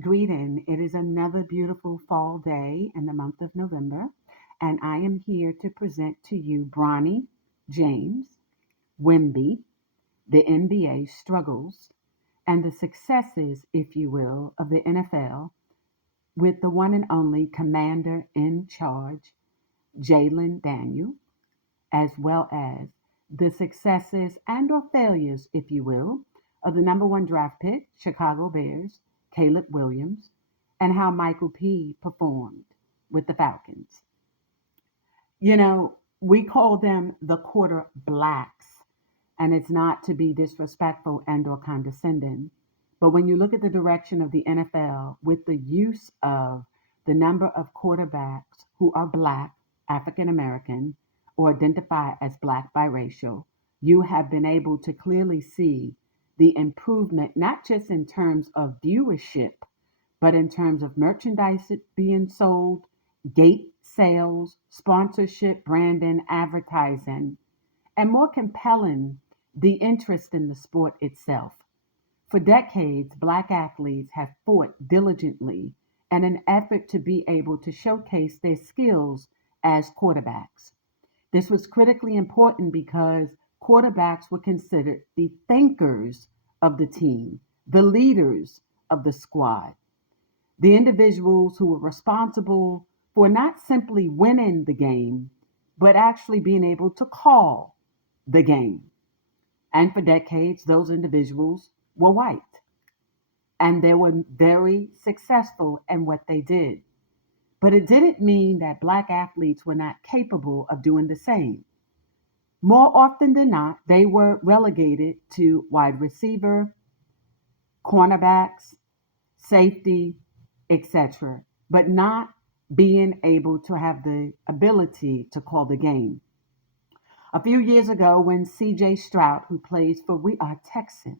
Greeting. It is another beautiful fall day in the month of November, and I am here to present to you Bronny James, Wemby, the NBA struggles, and the successes, if you will, of the NFL with the one and only commander in charge, Jaylen Daniel, as well as the successes and or failures, if you will, of the number one draft pick, Chicago Bears, Caleb Williams, and how Michael P. performed with the Falcons. You know, we call them the quarter blacks, and it's not to be disrespectful and or condescending. But when you look at the direction of the NFL with the use of the number of quarterbacks who are black, African American, or identify as black biracial, you have been able to clearly see the improvement, not just in terms of viewership, but in terms of merchandise being sold, gate sales, sponsorship, branding, advertising, and more compelling, the interest in the sport itself. For decades, black athletes have fought diligently in an effort to be able to showcase their skills as quarterbacks. This was critically important because quarterbacks were considered the thinkers of the team, the leaders of the squad, the individuals who were responsible for not simply winning the game, but actually being able to call the game. And for decades, those individuals were white and they were very successful in what they did. But it didn't mean that black athletes were not capable of doing the same. More often than not, they were relegated to wide receiver, cornerbacks, safety, etc., but not being able to have the ability to call the game. A few years ago, when CJ Stroud, who plays for We Are Texan,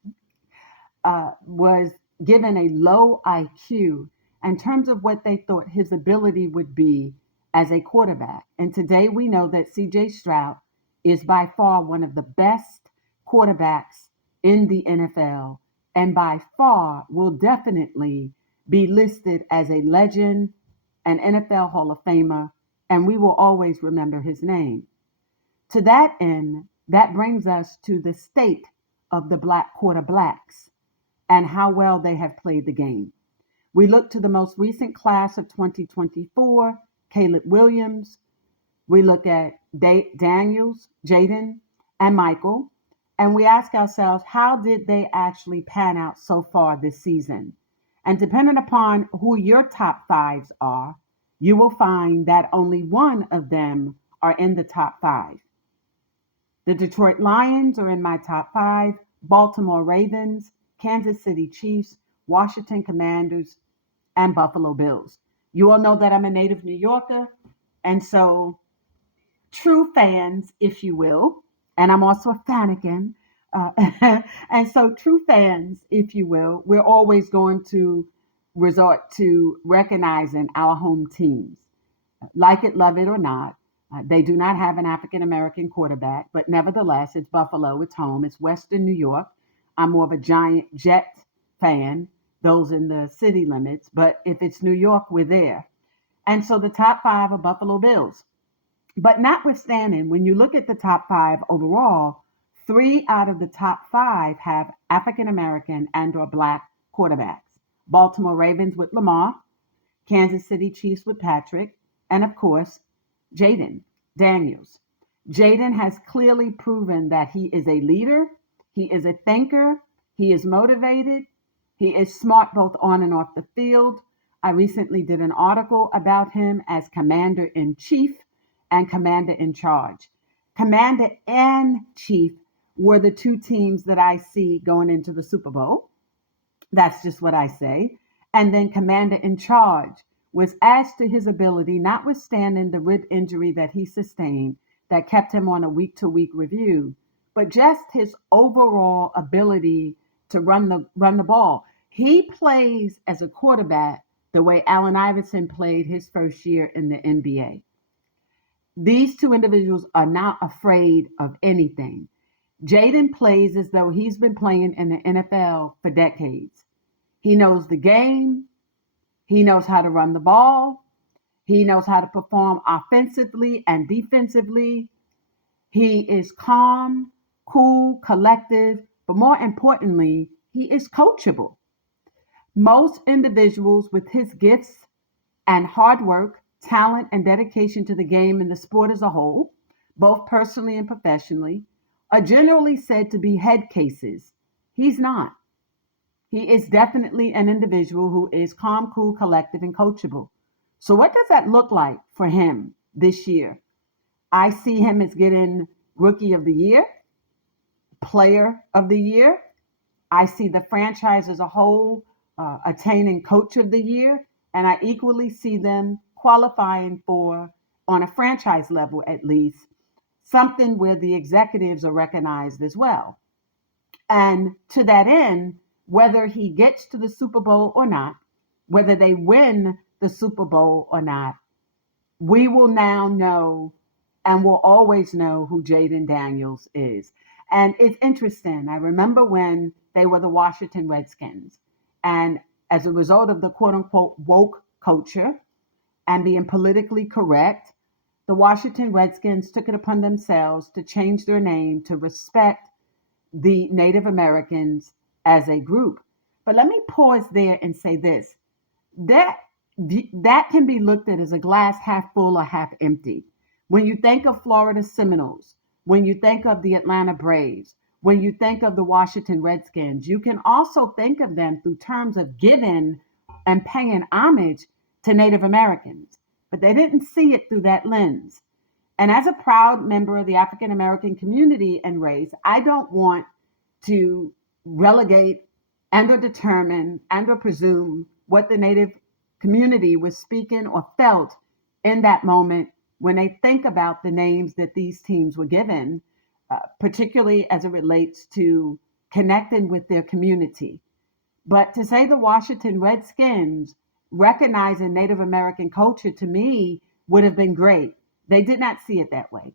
was given a low IQ in terms of what they thought his ability would be as a quarterback. And today we know that CJ Stroud is by far one of the best quarterbacks in the NFL and by far will definitely be listed as a legend, an NFL Hall of Famer, and we will always remember his name. To that end, that brings us to the state of the black quarterblacks and how well they have played the game. We look to the most recent class of 2024, Caleb Williams. We look at Daniels, Jayden, and Michael, and we ask ourselves, how did they actually pan out so far this season? And depending upon who your top fives are, you will find that only one of them are in the top five. The Detroit Lions are in my top five, Baltimore Ravens, Kansas City Chiefs, Washington Commanders, and Buffalo Bills. You all know that I'm a native New Yorker, and so true fans, if you will, and I'm also a fanakin. And so, true fans, if you will, we're always going to resort to recognizing our home teams. Like it, love it, or not, they do not have an African American quarterback, but nevertheless, it's Buffalo, it's home, it's Western New York. I'm more of a giant Jet fan, those in the city limits, but if it's New York, we're there. And so the top five are Buffalo Bills. But notwithstanding, when you look at the top five overall, three out of the top five have African American and or black quarterbacks. Baltimore Ravens with Lamar, Kansas City Chiefs with Patrick, and of course, Jayden Daniels. Jayden has clearly proven that he is a leader, he is a thinker, he is motivated, he is smart both on and off the field. I recently did an article about him as Commander in Chief and Commander in Charge. Commander and Chief were the two teams that I see going into the Super Bowl. That's just what I say. And then Commander in Charge was as to his ability, notwithstanding the rib injury that he sustained that kept him on a week to week review, but just his overall ability to run the ball. He plays as a quarterback the way Allen Iverson played his first year in the NBA. These two individuals are not afraid of anything. Jayden plays as though he's been playing in the NFL for decades. He knows the game. He knows how to run the ball. He knows how to perform offensively and defensively. He is calm, cool, collective, but more importantly, he is coachable. Most individuals with his gifts and hard work, talent, and dedication to the game and the sport as a whole, both personally and professionally, are generally said to be head cases. He's not. He is definitely an individual who is calm, cool, collective, and coachable. So, what does that look like for him this year? I see him as getting Rookie of the Year, Player of the Year. I see the franchise as a whole attaining Coach of the Year, and I equally see them qualifying for, on a franchise level at least, something where the executives are recognized as well. And to that end, whether he gets to the Super Bowl or not, whether they win the Super Bowl or not, we will now know and will always know who Jayden Daniels is. And it's interesting. I remember when they were the Washington Redskins, and as a result of the quote unquote woke culture and being politically correct, the Washington Redskins took it upon themselves to change their name to respect the Native Americans as a group. But let me pause there and say this, that that can be looked at as a glass half full or half empty. When you think of Florida Seminoles, when you think of the Atlanta Braves, when you think of the Washington Redskins, you can also think of them through terms of giving and paying homage to Native Americans. But they didn't see it through that lens. And as a proud member of the African American community and race, I don't want to relegate and or determine and or presume what the Native community was speaking or felt in that moment when they think about the names that these teams were given, particularly as it relates to connecting with their community. But to say the Washington Redskins recognizing Native American culture to me would have been great. They did not see it that way.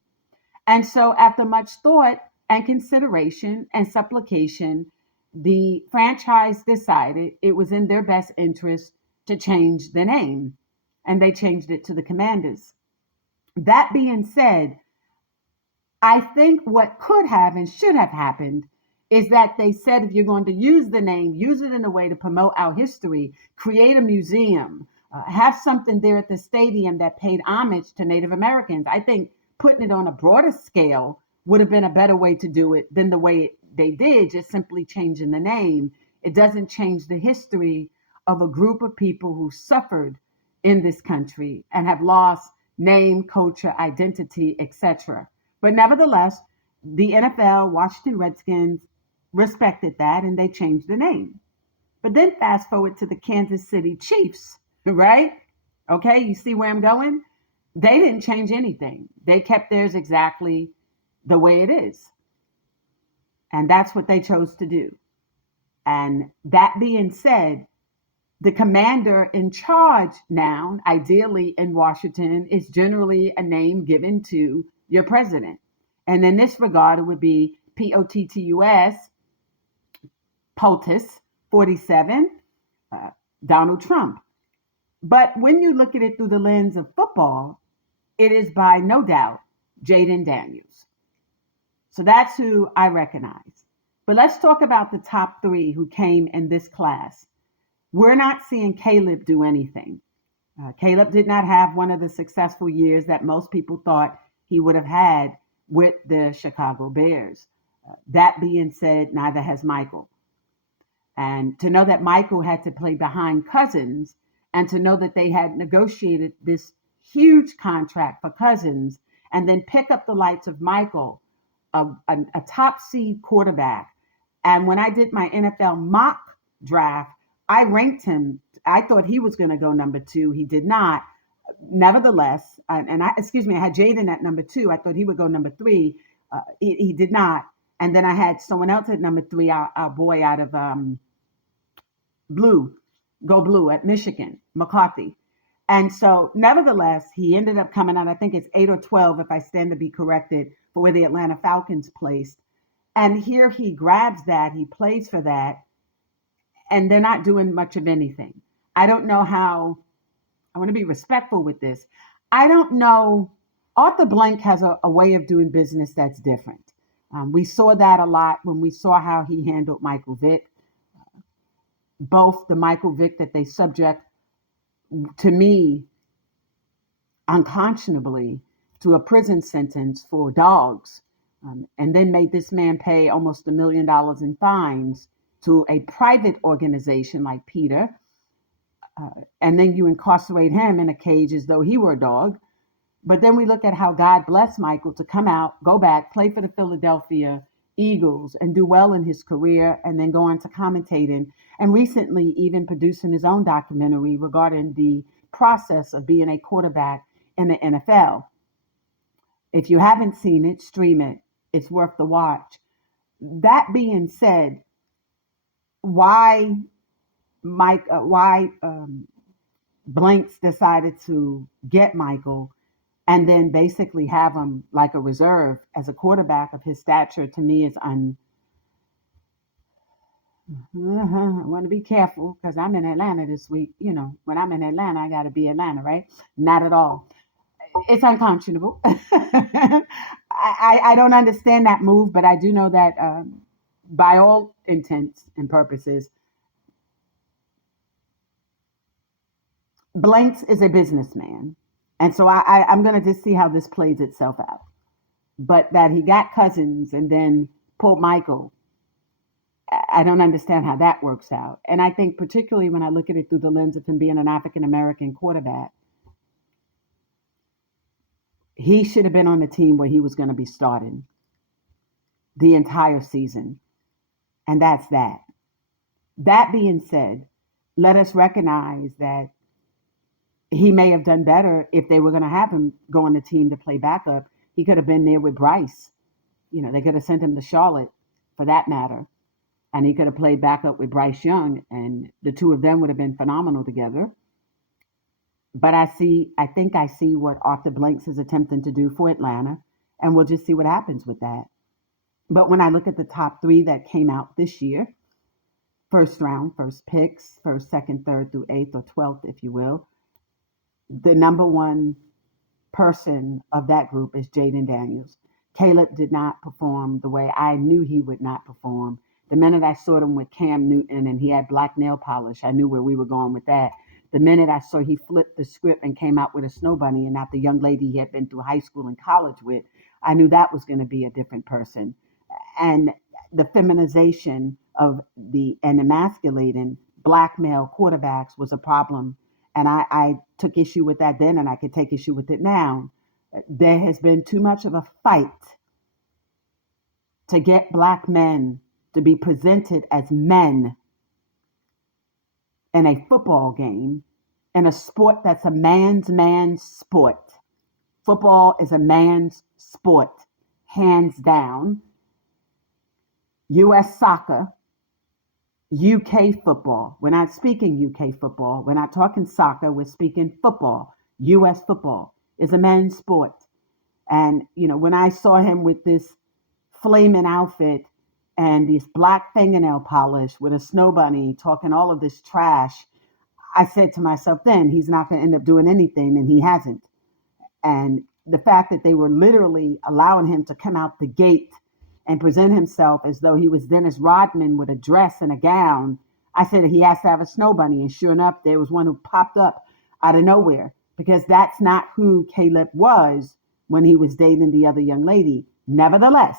And so, after much thought and consideration and supplication, the franchise decided it was in their best interest to change the name, and they changed it to the Commanders. That being said, I think what could have and should have happened is that they said if you're going to use the name, use it in a way to promote our history, create a museum, have something there at the stadium that paid homage to Native Americans. I think putting it on a broader scale would have been a better way to do it than the way they did, just simply changing the name. It doesn't change the history of a group of people who suffered in this country and have lost name, culture, identity, etc. But nevertheless, the NFL, Washington Redskins, respected that and they changed the name. But then fast forward to the Kansas City Chiefs, right? Okay, you see where I'm going? They didn't change anything. They kept theirs exactly the way it is. And that's what they chose to do. And that being said, the commander in charge now, ideally in Washington, is generally a name given to your president. And in this regard, it would be POTTUS, POTUS 47, Donald Trump. But when you look at it through the lens of football, it is by no doubt Jayden Daniels. So that's who I recognize. But let's talk about the top three who came in this class. We're not seeing Caleb do anything. Caleb did not have one of the successful years that most people thought he would have had with the Chicago Bears. That being said, neither has Michael. And to know that Michael had to play behind Cousins and to know that they had negotiated this huge contract for Cousins and then pick up the lights of Michael, a top seed quarterback. And when I did my NFL mock draft, I ranked him. I thought he was going to go number 2. He did not. Nevertheless, I had Jayden at number 2. I thought he would go number 3. He did not. And then I had someone else at number 3, our boy out of Go Blue at Michigan, McCarthy. And so, nevertheless, he ended up coming out, I think it's 8 or 12, if I stand to be corrected, for where the Atlanta Falcons placed. And here he grabs that, he plays for that, and they're not doing much of anything. I don't know how, I want to be respectful with this. I don't know. Arthur Blank has a way of doing business that's different. We saw that a lot when we saw how he handled Michael Vick. Both the Michael Vick that they subject to me unconscionably to a prison sentence for dogs, and then made this man pay almost $1 million in fines to a private organization like Peter, and then you incarcerate him in a cage as though he were a dog. But then we look at how God blessed Michael to come out, go back, play for the Philadelphia Eagles, and do well in his career, and then go on to commentating, and recently even producing his own documentary regarding the process of being a quarterback in the NFL. If you haven't seen it, stream it. It's worth the watch. That being said, why why Blanks decided to get Michael and then basically have him like a reserve as a quarterback of his stature to me is I want to be careful because I'm in Atlanta this week. You know, when I'm in Atlanta, I got to be Atlanta, right? Not at all. It's unconscionable. I don't understand that move, but I do know that by all intents and purposes, Blanks is a businessman. And so I'm going to just see how this plays itself out. But that he got Cousins and then pulled Michael, I don't understand how that works out. And I think, particularly when I look at it through the lens of him being an African American quarterback, he should have been on the team where he was going to be starting the entire season. And that's that. That being said, let us recognize that he may have done better if they were going to have him go on the team to play backup. He could have been there with Bryce. You know, they could have sent him to Charlotte for that matter. And he could have played backup with Bryce Young, and the two of them would have been phenomenal together. But I think I see what Arthur Blanks is attempting to do for Atlanta, and we'll just see what happens with that. But when I look at the top three that came out this year, first round, first picks, first, second, third through eighth or 12th, if you will, the number one person of that group is Jayden Daniels. Caleb did not perform the way I knew he would not perform. The minute I saw him with Cam Newton and he had black nail polish, I knew where we were going with that. The minute I saw he flipped the script and came out with a snow bunny and not the young lady he had been through high school and college with, I knew that was going to be a different person. And the feminization of the and emasculating black male quarterbacks was a problem. And I took issue with that then, and I could take issue with it now. There has been too much of a fight to get black men to be presented as men in a football game, in a sport that's a man's sport. Football is a man's sport, hands down. US soccer, UK football. We're not speaking UK football. We're not talking soccer. We're speaking football. US football is a men's sport. And, you know, when I saw him with this flaming outfit and this black fingernail polish with a snow bunny talking all of this trash, I said to myself then, he's not going to end up doing anything, and he hasn't. And the fact that they were literally allowing him to come out the gate and present himself as though he was Dennis Rodman with a dress and a gown, I said he has to have a snow bunny. And sure enough, there was one who popped up out of nowhere, because that's not who Caleb was when he was dating the other young lady. Nevertheless,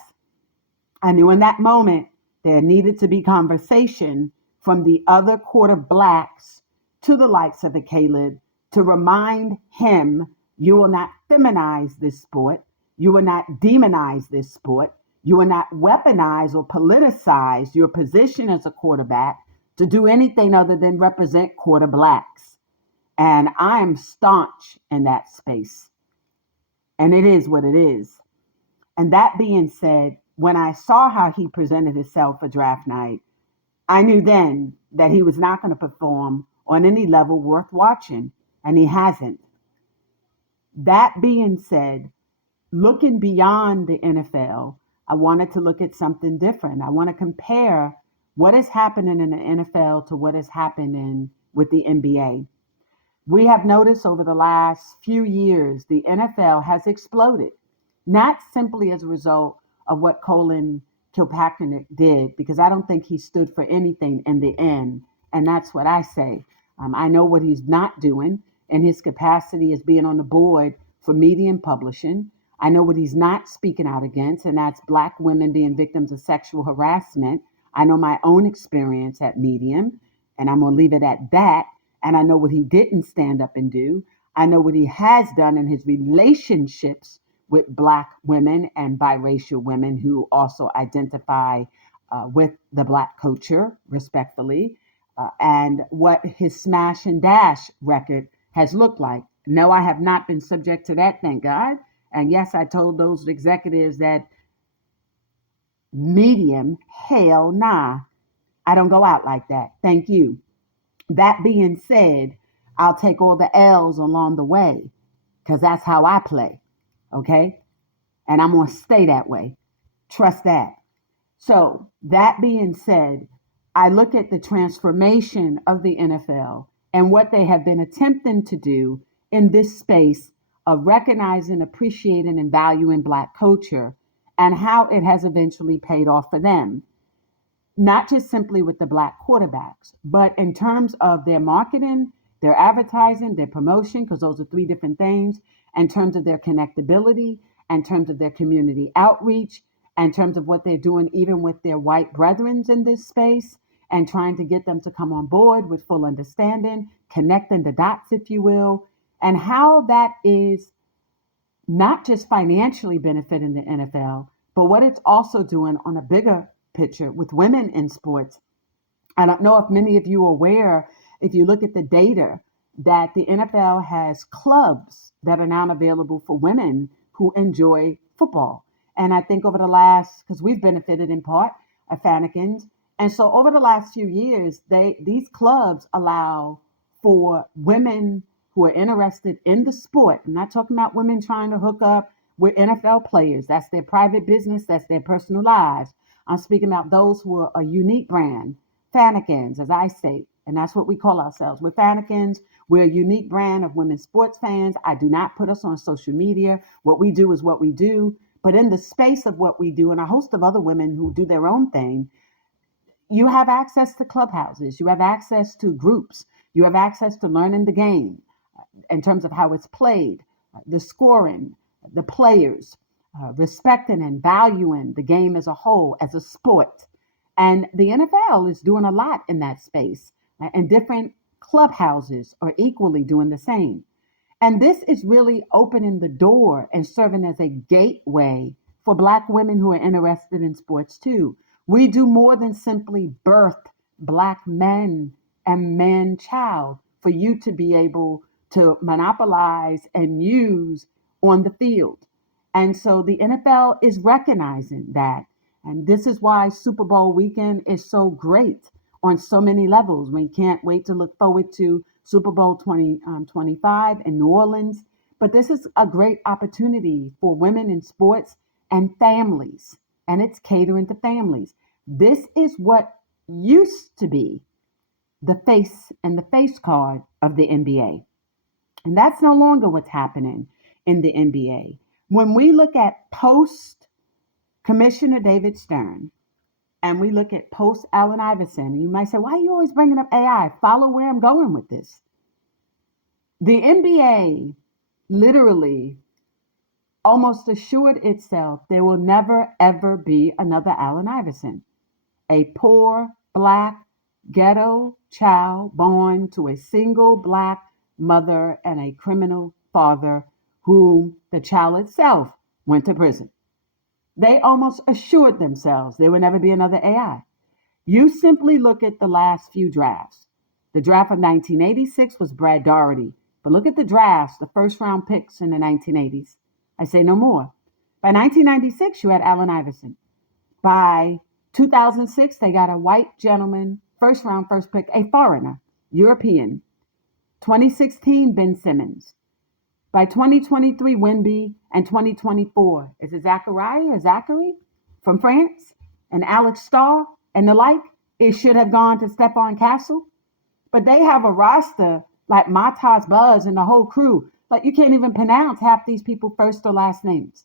I knew in that moment there needed to be conversation from the other quarterbacks to the likes of a Caleb to remind him, you will not feminize this sport. You will not demonize this sport. You will not weaponize or politicize your position as a quarterback to do anything other than represent QuarterbLacks. And I am staunch in that space. And it is what it is. And that being said, when I saw how he presented himself for draft night, I knew then that he was not going to perform on any level worth watching, and he hasn't. That being said, looking beyond the NFL, I wanted to look at something different. I want to compare what is happening in the NFL to what is happening with the NBA. We have noticed over the last few years, the NFL has exploded, not simply as a result of what Colin Kilpatrick did, because I don't think he stood for anything in the end. And that's what I say. I know what he's not doing in his capacity as being on the board for media and publishing. I know what he's not speaking out against, and that's Black women being victims of sexual harassment. I know my own experience at Medium, and I'm going to leave it at that. And I know what he didn't stand up and do. I know what he has done in his relationships with Black women and biracial women who also identify with the Black culture, respectfully, and what his smash and dash record has looked like. No, I have not been subject to that, thank God. And yes, I told those executives that Medium, hell nah, I don't go out like that. Thank you. That being said, I'll take all the L's along the way because that's how I play. Okay. And I'm going to stay that way. Trust that. So, that being said, I look at the transformation of the NFL and what they have been attempting to do in this space of recognizing, appreciating, and valuing Black culture and how it has eventually paid off for them, not just simply with the Black quarterbacks, but in terms of their marketing, their advertising, their promotion, because those are three different things, in terms of their connectability, in terms of their community outreach, in terms of what they're doing even with their white brethren in this space, and trying to get them to come on board with full understanding, connecting the dots, if you will, and how that is not just financially benefiting the NFL, but what it's also doing on a bigger picture with women in sports. I don't know if many of you are aware, if you look at the data, that the NFL has clubs that are now available for women who enjoy football. And I think over the last, because we've benefited in part of Fannikins, and so over the last few years, these clubs allow for women who are interested in the sport. I'm not talking about women trying to hook up with NFL players. That's their private business, that's their personal lives. I'm speaking about those who are a unique brand, Fannikins, as I state, and that's what we call ourselves. We're Fannikins. We're a unique brand of women sports fans. I do not put us on social media. What we do is what we do. But in the space of what we do, and a host of other women who do their own thing, you have access to clubhouses. You have access to groups. You have access to learning the game in terms of how it's played, the scoring, the players, respecting and valuing the game as a whole, as a sport. And the NFL is doing a lot in that space, and different clubhouses are equally doing the same. And this is really opening the door and serving as a gateway for Black women who are interested in sports too. We do more than simply birth Black men and man child for you to be able to monopolize and use on the field. And so the NFL is recognizing that. And this is why Super Bowl weekend is so great on so many levels. We can't wait to look forward to Super Bowl 2025 in New Orleans. But this is a great opportunity for women in sports and families, and it's catering to families. This is what used to be the face and the face card of the NBA. And that's no longer what's happening in the NBA. When we look at post Commissioner David Stern, and we look at post Allen Iverson, and you might say, why are you always bringing up AI? Follow where I'm going with this. The NBA literally almost assured itself there will never, ever be another Allen Iverson, a poor, Black, ghetto child born to a single Black mother and a criminal father whom the child itself went to prison. They almost assured themselves there would never be another AI. You simply look at the last few drafts. The draft of 1986 was Brad Daugherty, but look at the drafts, the first round picks in the 1980s. I say no more. By 1996, you had Allen Iverson. By 2006, they got a white gentleman, first round, first pick, a foreigner, European. 2016, Ben Simmons. By 2023, Wemby, and 2024, is it Zachary or Zachary from France? And Alex Starr and the like? It should have gone to Stephon Castle. But they have a roster like Matas Buzz and the whole crew. Like you can't even pronounce half these people first or last names.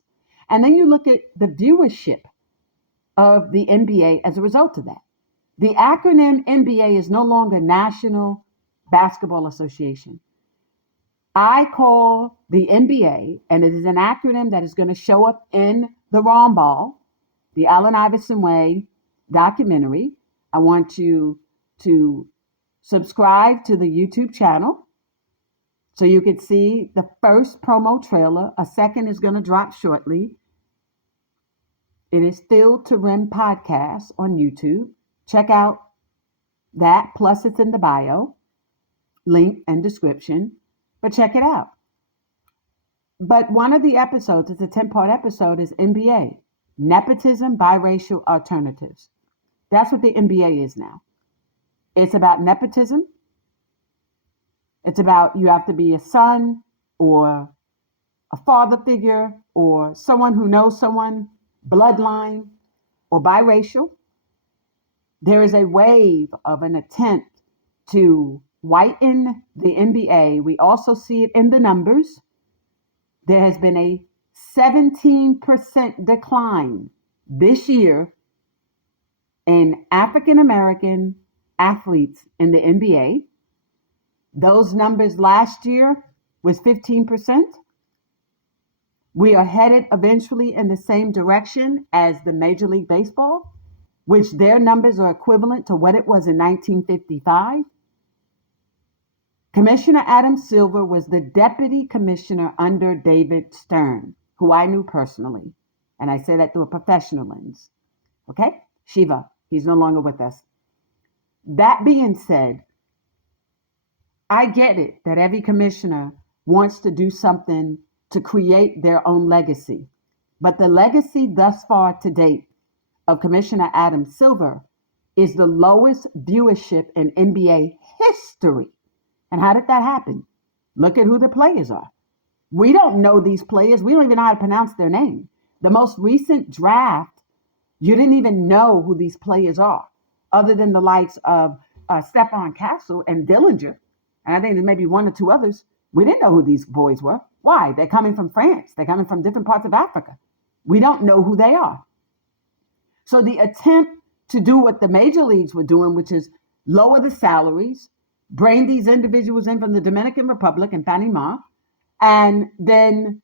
And then you look at the viewership of the NBA as a result of that. The acronym NBA is no longer National Basketball Association. I call the NBA, and it is an acronym that is going to show up in the Ron Ball, the Allen Iverson Way documentary. I want you to subscribe to the YouTube channel so you can see the first promo trailer. A second is going to drop shortly. It is Field to Rim Podcast on YouTube. Check out that, plus it's in the bio, link and description, but check it out. But one of the episodes, it's a 10-part episode, is NBA, Nepotism, Biracial Alternatives. That's what the NBA is now. It's about nepotism. It's about you have to be a son or a father figure or someone who knows someone, bloodline, or biracial. There is a wave of an attempt to whiten the NBA. We also see it in the numbers. There has been a 17% decline this year in African American athletes in the NBA. Those numbers last year was 15%. We are headed eventually in the same direction as the Major League Baseball, which their numbers are equivalent to what it was in 1955. Commissioner Adam Silver was the deputy commissioner under David Stern, who I knew personally. And I say that through a professional lens. Okay? Shiva, he's no longer with us. That being said, I get it that every commissioner wants to do something to create their own legacy. But the legacy thus far to date of Commissioner Adam Silver is the lowest viewership in NBA history. And how did that happen? Look at who the players are. We don't know these players. We don't even know how to pronounce their name. The most recent draft, you didn't even know who these players are, other than the likes of Stephon Castle and Dillinger. And I think there's maybe one or two others. We didn't know who these boys were. Why? They're coming from France. They're coming from different parts of Africa. We don't know who they are. So the attempt to do what the major leagues were doing, which is lower the salaries, bring these individuals in from the Dominican Republic and Panama, and then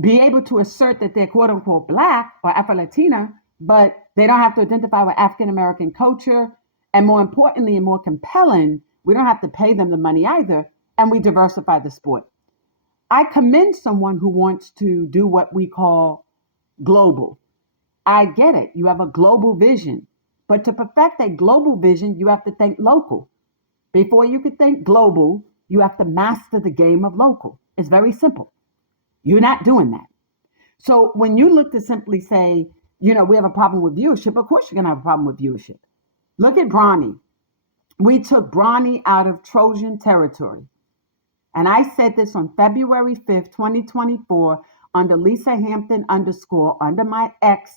be able to assert that they're quote unquote Black or Afro-Latina, but they don't have to identify with African American culture. And more importantly and more compelling, we don't have to pay them the money either. And we diversify the sport. I commend someone who wants to do what we call global. I get it. You have a global vision. But to perfect a global vision, you have to think local. Before you can think global, you have to master the game of local. It's very simple. You're not doing that. So when you look to simply say, we have a problem with viewership, of course you're going to have a problem with viewership. Look at Bronny. We took Bronny out of Trojan territory. And I said this on February 5th, 2024, under Lisa Hampton _ under my ex.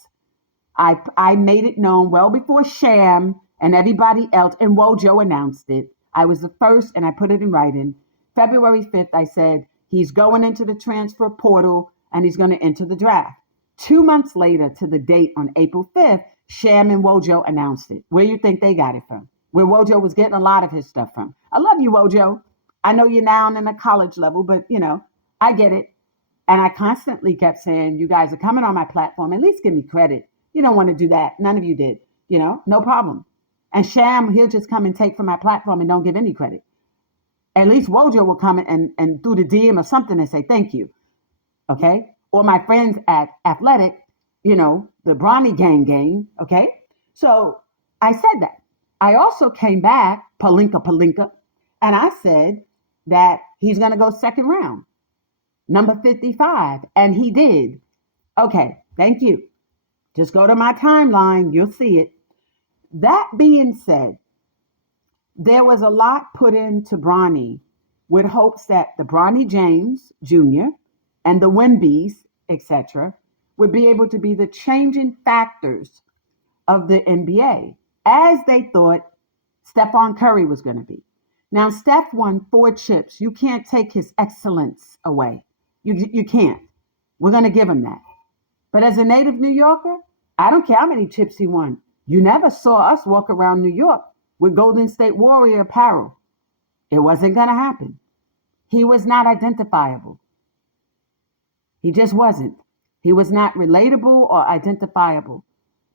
I made it known well before Sham and everybody else, and Wojo announced it. I was the first, and I put it in writing. February 5th, I said, he's going into the transfer portal, and he's going to enter the draft. 2 months later, to the date on April 5th, Sham and Wojo announced it. Where you think they got it from? Where Wojo was getting a lot of his stuff from. I love you, Wojo. I know you're now in a college level, but, I get it. And I constantly kept saying, you guys are coming on my platform. At least give me credit. You don't want to do that. None of you did. No problem. And Sham, he'll just come and take from my platform and don't give any credit. At least Wojo will come and through the DM or something and say, thank you. Okay? Or my friends at Athletic, the Bronny gang. Okay? So I said that. I also came back, Palinka, and I said that he's going to go second round, number 55. And he did. Okay, thank you. Just go to my timeline. You'll see it. That being said, there was a lot put into Bronny with hopes that the Bronny James Jr. and the Wembys, etc., would be able to be the changing factors of the NBA, as they thought Stephon Curry was going to be. Now, Steph won 4 chips. You can't take his excellence away. You can't. We're going to give him that. But as a native New Yorker, I don't care how many chips he won. You never saw us walk around New York with Golden State Warrior apparel. It wasn't going to happen. He was not identifiable. He just wasn't. He was not relatable or identifiable.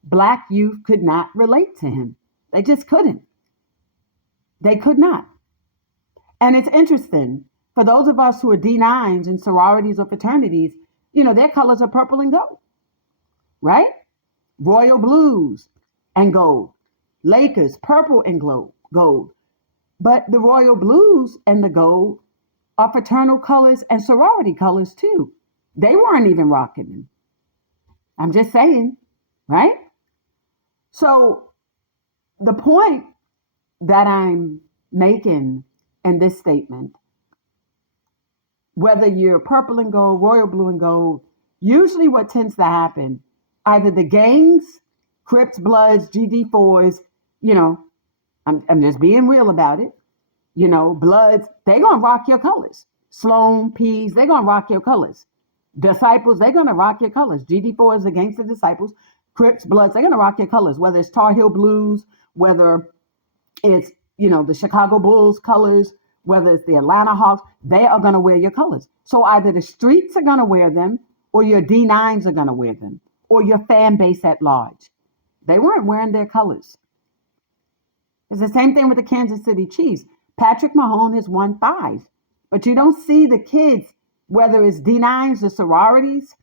Black youth could not relate to him. They just couldn't. They could not. And it's interesting, for those of us who are D9s in sororities or fraternities, their colors are purple and gold, right? Royal blues and gold. Lakers, purple and gold. But the royal blues and the gold are fraternal colors and sorority colors too. They weren't even rocking them. I'm just saying, right? So the point that I'm making in this statement, whether you're purple and gold, royal blue and gold, usually what tends to happen, either the gangs, Crips, Bloods, GD4s, I'm just being real about it. Bloods, they're going to rock your colors. Sloan, P's, they're going to rock your colors. Disciples, they're going to rock your colors. GD4s against the disciples. Crips, Bloods, they're going to rock your colors, whether it's Tar Heel Blues, whether it's, the Chicago Bulls colors, whether it's the Atlanta Hawks, they are going to wear your colors. So either the streets are going to wear them, or your D9s are going to wear them, or your fan base at large. They weren't wearing their colors. It's the same thing with the Kansas City Chiefs. Patrick Mahomes has won 5, but you don't see the kids, whether it's D9s or sororities,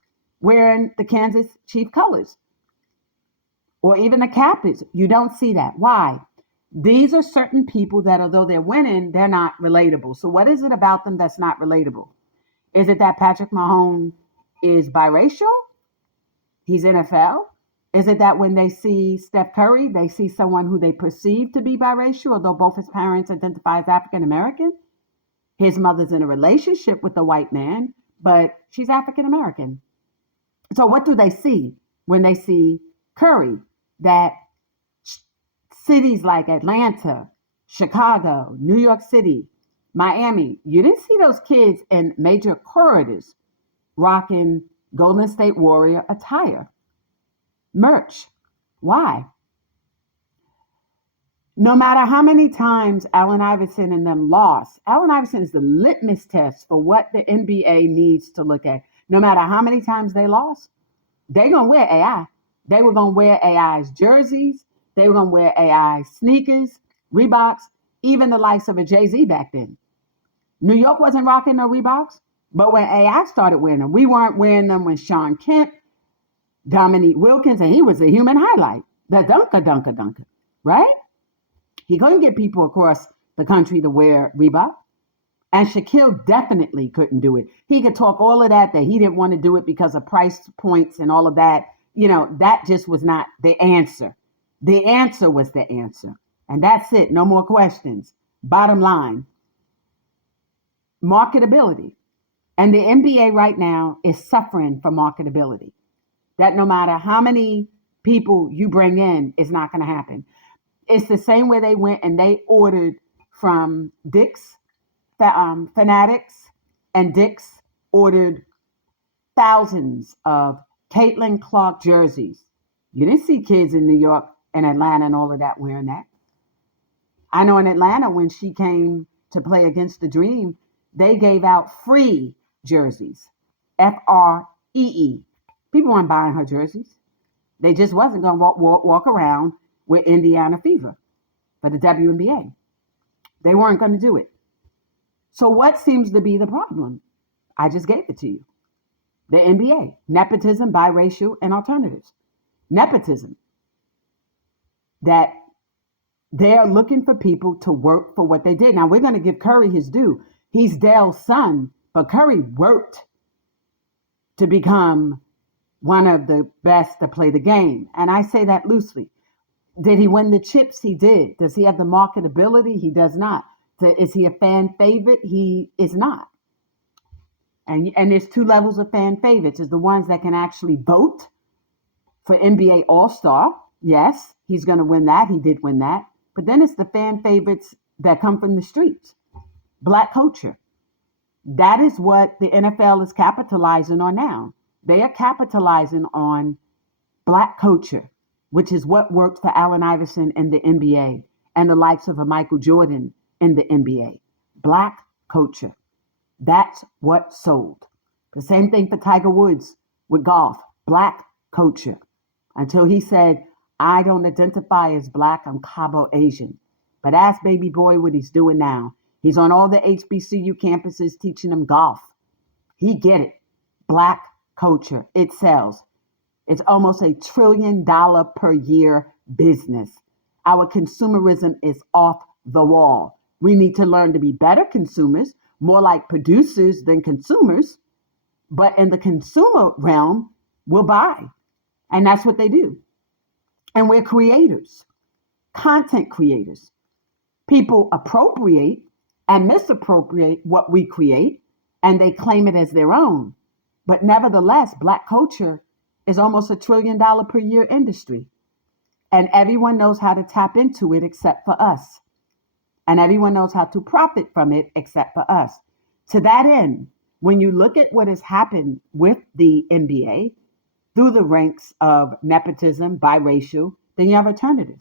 wearing the Kansas Chief colors, or even the Captains. You don't see that. Why? These are certain people that, although they're winning, they're not relatable. So what is it about them that's not relatable? Is it that Patrick Mahomes is biracial? He's NFL? Is it that when they see Steph Curry, they see someone who they perceive to be biracial, although both his parents identify as African American? His mother's in a relationship with a white man, but she's African American. So what do they see when they see Curry? That cities like Atlanta, Chicago, New York City, Miami, you didn't see those kids in major corridors rocking Golden State Warrior attire, merch. Why? No matter how many times Allen Iverson and them lost, Allen Iverson is the litmus test for what the NBA needs to look at. No matter how many times they lost, they're going to wear AI. They were going to wear AI's jerseys. They were going to wear AI sneakers, Reeboks, even the likes of a Jay-Z back then. New York wasn't rocking no Reeboks, but when AI started wearing them, we weren't wearing them when Sean Kemp, Dominique Wilkins, and he was a human highlight. The dunker, right? He couldn't get people across the country to wear Reebok. And Shaquille definitely couldn't do it. He could talk all of that he didn't want to do it because of price points and all of that. That just was not the answer. The answer was the answer. And that's it. No more questions. Bottom line, marketability. And the NBA right now is suffering from marketability. That no matter how many people you bring in, it's not going to happen. It's the same way they went and they ordered from Dick's, Fanatics, and Dick's ordered thousands of Caitlin Clark jerseys. You didn't see kids in New York and Atlanta and all of that wearing that. I know in Atlanta, when she came to play against the Dream, they gave out free jerseys, FREE. People weren't buying her jerseys. They just wasn't going to walk around with Indiana fever for the WNBA. They weren't going to do it. So what seems to be the problem? I just gave it to you. The NBA, nepotism, biracial, and alternatives. Nepotism, that they're looking for people to work for what they did. Now, we're going to give Curry his due. He's Dale's son, but Curry worked to become one of the best to play the game. And I say that loosely. Did he win the chips? He did. Does he have the marketability? He does not. Is he a fan favorite? He is not. And there's 2 levels of fan favorites. There's the ones that can actually vote for NBA All-Star. Yes, he's going to win that. He did win that. But then it's the fan favorites that come from the streets. Black culture. That is what the NFL is capitalizing on now. They are capitalizing on Black culture, which is what worked for Allen Iverson in the NBA and the likes of a Michael Jordan in the NBA. Black culture. That's what sold. The same thing for Tiger Woods with golf. Black culture. Until he said, I don't identify as Black, I'm Cabo Asian. But ask baby boy what he's doing now. He's on all the HBCU campuses teaching them golf. He get it. Black culture. It sells. It's almost $1 trillion per year business. Our consumerism is off the wall. We need to learn to be better consumers, more like producers than consumers. But in the consumer realm, we'll buy. And that's what they do. And we're creators, content creators. People appropriate and misappropriate what we create, and they claim it as their own. But nevertheless, Black culture is almost $1 trillion per year industry. And everyone knows how to tap into it except for us. And everyone knows how to profit from it except for us. To that end, when you look at what has happened with the NBA, through the ranks of nepotism, biracial, then you have alternative.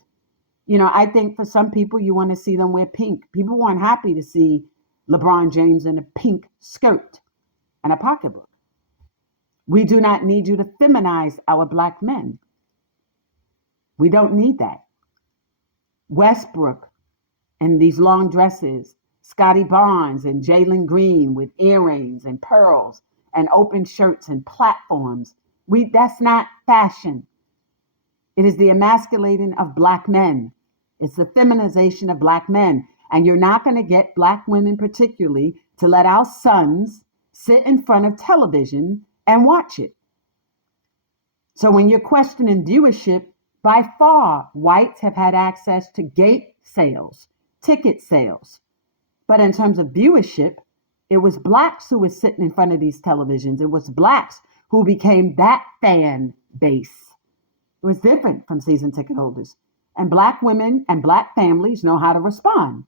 You know, I think for some people, you want to see them wear pink. People weren't happy to see LeBron James in a pink skirt and a pocketbook. We do not need you to feminize our Black men. We don't need that. Westbrook and these long dresses, Scotty Barnes and Jaylen Green with earrings and pearls and open shirts and platforms. That's not fashion. It is the emasculating of Black men. It's the feminization of Black men. And you're not going to get Black women particularly to let our sons sit in front of television and watch it. So when you're questioning viewership, by far, whites have had access to gate sales, ticket sales. But in terms of viewership, it was Blacks who were sitting in front of these televisions. It was Blacks who became that fan base. It was different from season ticket holders. And Black women and Black families know how to respond.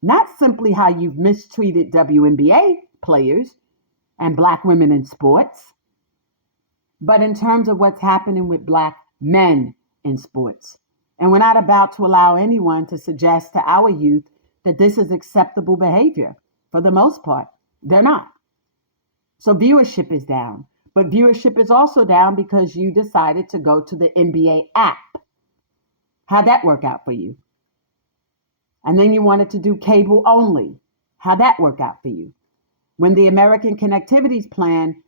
Not simply how you've mistreated WNBA players and Black women in sports, but in terms of what's happening with Black men in sports. And we're not about to allow anyone to suggest to our youth that this is acceptable behavior. For the most part, they're not. So viewership is down. But viewership is also down because you decided to go to the NBA app. How'd that work out for you? And then you wanted to do cable only. How'd that work out for you? When the American Connectivities Plan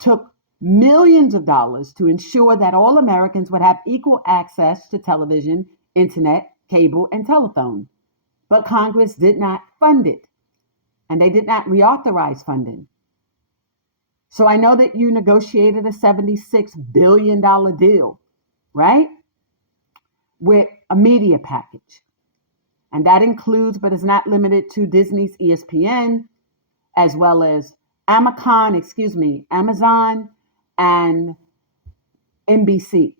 took millions of dollars to ensure that all Americans would have equal access to television, internet, cable, and telephone. But Congress did not fund it. And they did not reauthorize funding. So I know that you negotiated a $76 billion deal, right? With a media package. And that includes, but is not limited to, Disney's ESPN, as well as Amazon and NBC.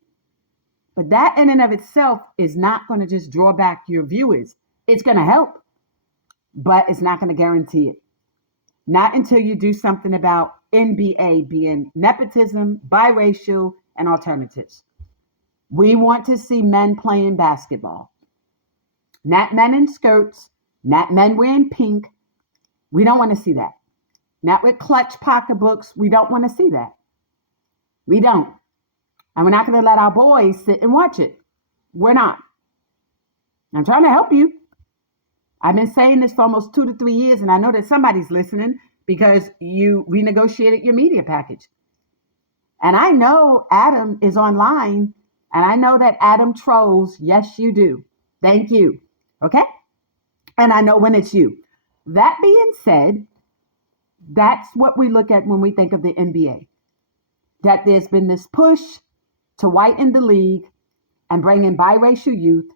But that in and of itself is not going to just draw back your viewers. It's going to help, but it's not going to guarantee it. Not until you do something about NBA being nepotism, biracial, and alternatives. We want to see men playing basketball. Not men in skirts, not men wearing pink. We don't want to see that. Not with clutch pocketbooks. We don't want to see that. We don't. And we're not going to let our boys sit and watch it. We're not. I'm trying to help you. I've been saying this for almost 2 to 3 years, and I know that somebody's listening because you renegotiated your media package. And I know Adam is online, and I know that Adam trolls. Yes, you do. Thank you. Okay? And I know when it's you. That being said, that's what we look at when we think of the NBA. That there's been this push to whiten the league and bring in biracial youth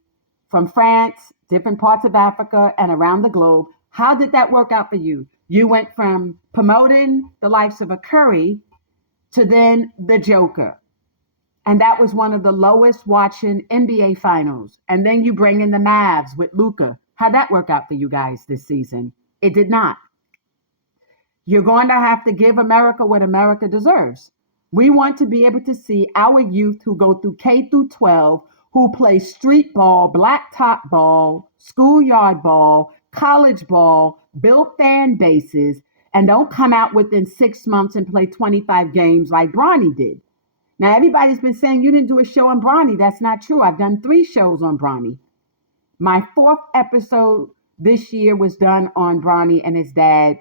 from France, different parts of Africa, and around the globe. How did that work out for you? You went from promoting the likes of a Curry to then the Joker And that was one of the lowest watching NBA finals. And then you bring in the Mavs with Luka. How'd that work out for you guys this season? It did not. You're going to have to give America what America deserves. We want to be able to see our youth who go through K through 12, who play street ball, blacktop ball, schoolyard ball, college ball, build fan bases, and don't come out within 6 months and play 25 games like Bronny did. Now, everybody's been saying you didn't do a show on Bronny. That's not true. I've done 3 shows on Bronny. My 4th episode this year was done on Bronny and his dad.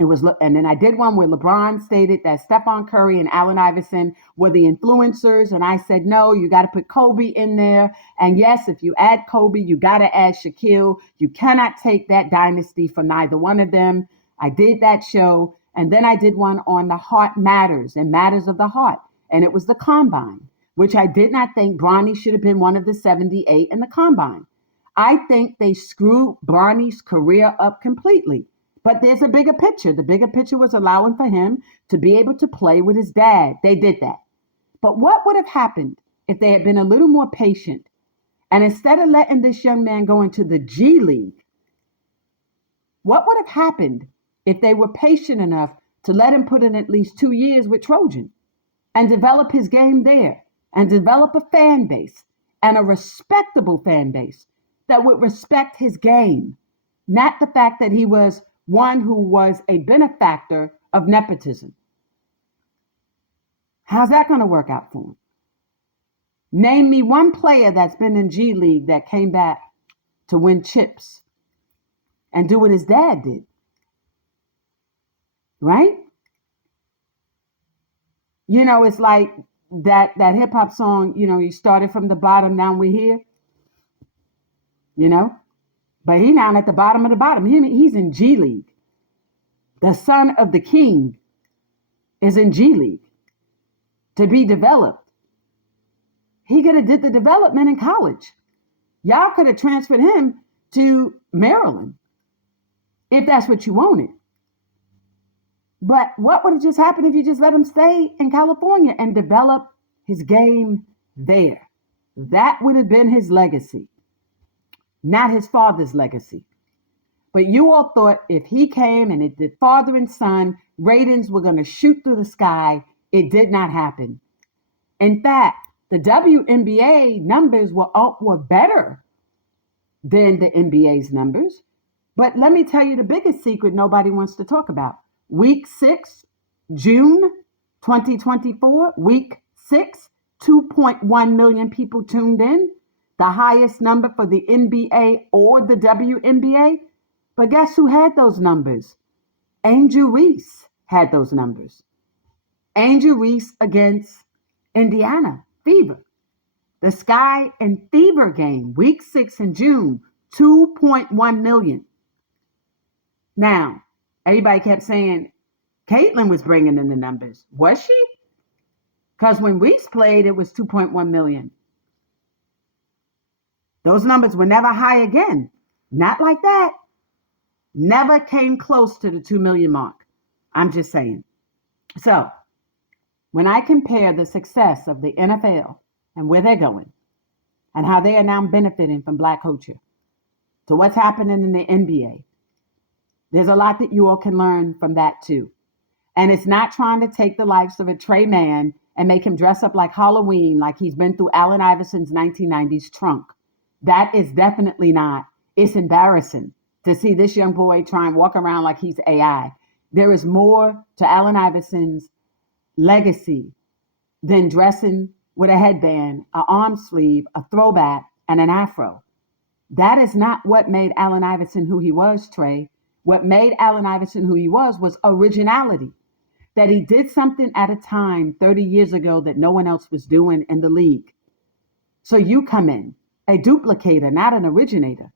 And then I did one where LeBron stated that Stephon Curry and Allen Iverson were the influencers. And I said, no, you got to put Kobe in there. And yes, if you add Kobe, you got to add Shaquille. You cannot take that dynasty from neither one of them. I did that show. And then I did one on the heart matters and matters of the heart. And it was the combine, which I did not think Bronny should have been one of the 78 in the combine. I think they screwed Bronny's career up completely. But there's a bigger picture. The bigger picture was allowing for him to be able to play with his dad. They did that. But what would have happened if they had been a little more patient and instead of letting this young man go into the G League, what would have happened if they were patient enough to let him put in at least 2 years with Trojan and develop his game there and develop a fan base and a respectable fan base that would respect his game, not the fact that he was one who was a benefactor of nepotism. How's that going to work out for him? Name me one player that's been in G League that came back to win chips and do what his dad did. Right? You know, it's like that hip hop song, you know, he started from the bottom, now we're here. You know? But he's now at the bottom of the bottom. He's in G League. The son of the king is in G League to be developed. He could have did the development in college. Y'all could have transferred him to Maryland if that's what you wanted. But what would have just happened if you just let him stay in California and develop his game there? That would have been his legacy. Not his father's legacy. But you all thought if he came and it did father and son, ratings were going to shoot through the sky. It did not happen. In fact, the WNBA numbers were better than the NBA's numbers. But let me tell you the biggest secret nobody wants to talk about. Week 6, June 2024, week 6, 2.1 million people tuned in. The highest number for the NBA or the WNBA. But guess who had those numbers? Angel Reese had those numbers. Angel Reese against Indiana Fever. The Sky and Fever game, week 6 in June, 2.1 million. Now, everybody kept saying Caitlin was bringing in the numbers. Was she? Because when Reese played, it was 2.1 million. Those numbers were never high again. Not like that. Never came close to the 2 million mark. I'm just saying. So, when I compare the success of the NFL and where they're going and how they are now benefiting from Black culture to what's happening in the NBA, there's a lot that you all can learn from that too. And it's not trying to take the likes of a Trey Man and make him dress up like Halloween, like he's been through Allen Iverson's 1990s trunk. That is definitely not. It's embarrassing to see this young boy try and walk around like he's AI. There is more to Allen Iverson's legacy than dressing with a headband, an arm sleeve, a throwback, and an afro. That is not what made Allen Iverson who he was, Trey. What made Allen Iverson who he was originality. That he did something at a time 30 years ago that no one else was doing in the league. So you come in, a duplicator, not an originator.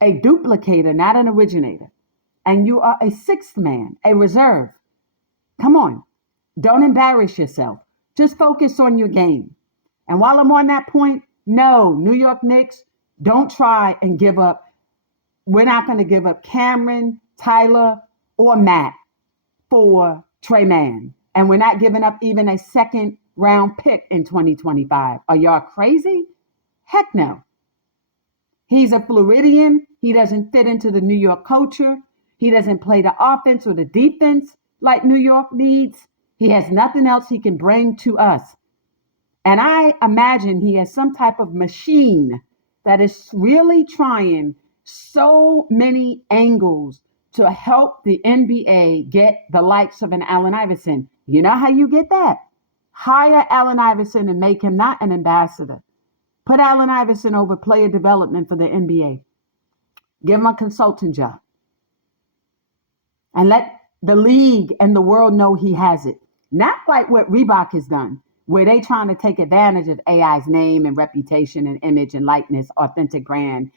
A duplicator, not an originator. And you are a sixth man, a reserve. Come on. Don't embarrass yourself. Just focus on your game. And while I'm on that point, no, New York Knicks, don't try and give up. We're not going to give up Cameron, Tyler, or Matt for Trey Man And we're not giving up even a second round pick in 2025. Are y'all crazy? Heck no. He's a Floridian. He doesn't fit into the New York culture. He doesn't play the offense or the defense like New York needs. He has nothing else he can bring to us. And I imagine he has some type of machine that is really trying so many angles to help the NBA get the likes of an Allen Iverson. You know how you get that? Hire Allen Iverson and make him not an ambassador. Put Allen Iverson over player development for the NBA. Give him a consultant job. And let the league and the world know he has it. Not like what Reebok has done, where they trying to take advantage of AI's name and reputation and image and likeness, authentic brand.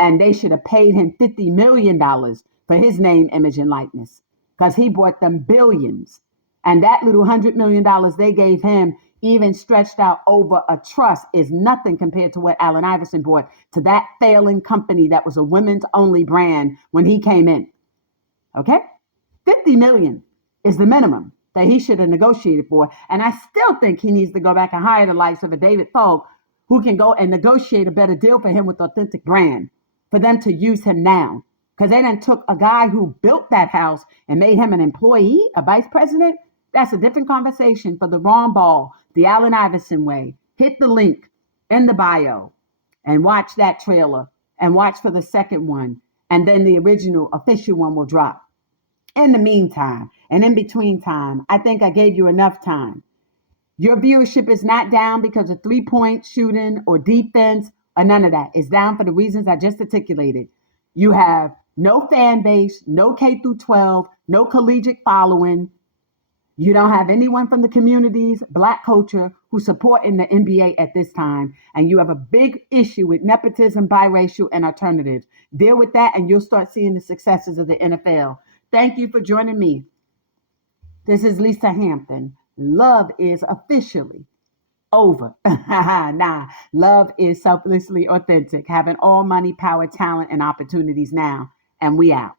And they should have paid him $50 million for his name, image, and likeness, because he brought them billions. And that little $100 million they gave him, even stretched out over a trust, is nothing compared to what Allen Iverson brought to that failing company that was a women's only brand when he came in. Okay? 50 million is the minimum that he should have negotiated for. And I still think he needs to go back and hire the likes of a David Fogg, who can go and negotiate a better deal for him with authentic brand, for them to use him now. Because they done took a guy who built that house and made him an employee, a vice president. That's a different conversation for the wrong ball, the Allen Iverson way. Hit the link in the bio and watch that trailer and watch for the second one. And then the original official one will drop. In the meantime, and in between time, I think I gave you enough time. Your viewership is not down because of 3-point shooting or defense or none of that. It's down for the reasons I just articulated. You have no fan base, no K through 12, no collegiate following. You don't have anyone from the communities, Black culture, who support in the NBA at this time. And you have a big issue with nepotism, biracial, and alternative. Deal with that and you'll start seeing the successes of the NFL. Thank you for joining me. This is Lisa Hampton. Love is officially over. Nah, love is selflessly authentic, having all money, power, talent, and opportunities now. And we out.